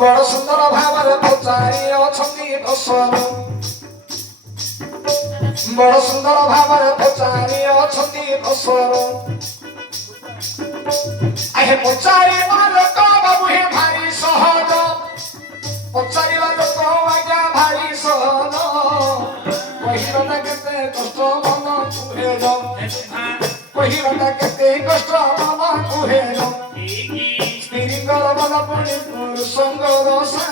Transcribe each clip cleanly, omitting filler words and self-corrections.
बड़ सुंदर भाव पचारि अछंती दशर बड़ सुंदर भाव पचारि अछंती दशर आहे पचारि लोक बाबू हे भारी सहज पचारि लोक आज्ञा भारी सहज पहिरटा केते कष्ट मन कुहेज पहिरटा केते कष्ट मन कुहेज स्त्रींकर मन पुणी पुरुषंग दशा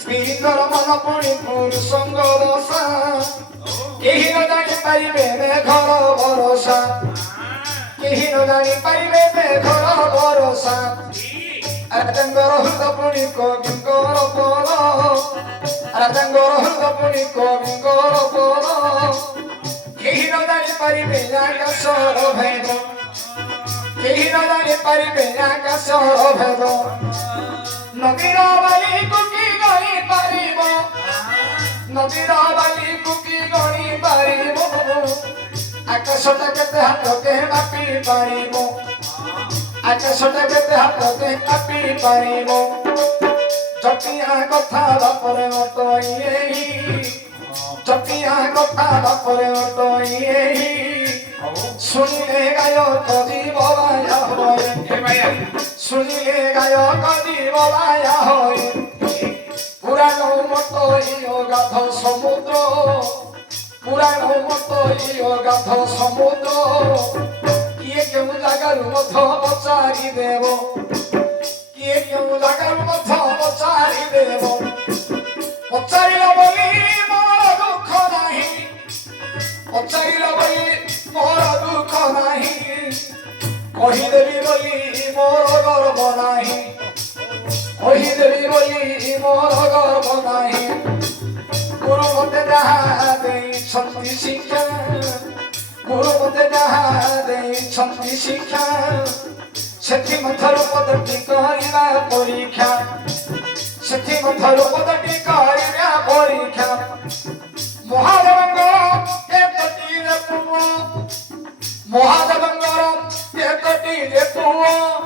स्त्रींकर मन पुणी पुरुषंग दशा केही न जानी पारिबे मेघर भरोसा केही न जानी पारिबे मेघर भरोसा राजांगर हृद पुणी कविंकर पद राजांगर हृद पुणी कविंकर पद केही न जानी पारिबे आकाशर भेद केही न जानी पारिबे आकाशर भेद नदीर बालिकु कि गणी पारिब नदीर बालिकु कि गणी पारिब आकाशटा केते हातके मापि पारिब आकाशटा केते हातके मापि पारिब जटिया कथा बापरे अटइएही जटिया कथा बापरे अटइएही सुनिले गायक जीव बाया होए सुनिले गायक जीव बाया होए पुराण मत गाध समुद्र पुराण मत गाध समुद्र किए केउ जागारु मथ पचारि देव किए केउ जागारु मथ पचारि देव पचारिल बोली मोर दुख नाही पचारिल बोली मोर दुख नाही कहिदेवी बोली मोर गर्व नाही कहिदेवी बोली मोर गर्व नाही गुरु मते जहा देइछन्ति शिक्षा गुरु मते जहा देइछन्ति शिक्षा सेथि मथरु पदटी करिबा परीक्षा सेथि मथरु पदटी करिबा परीक्षा महादेवंगर एकटी रे पुओ महादेवंगर एकटी रे पुओ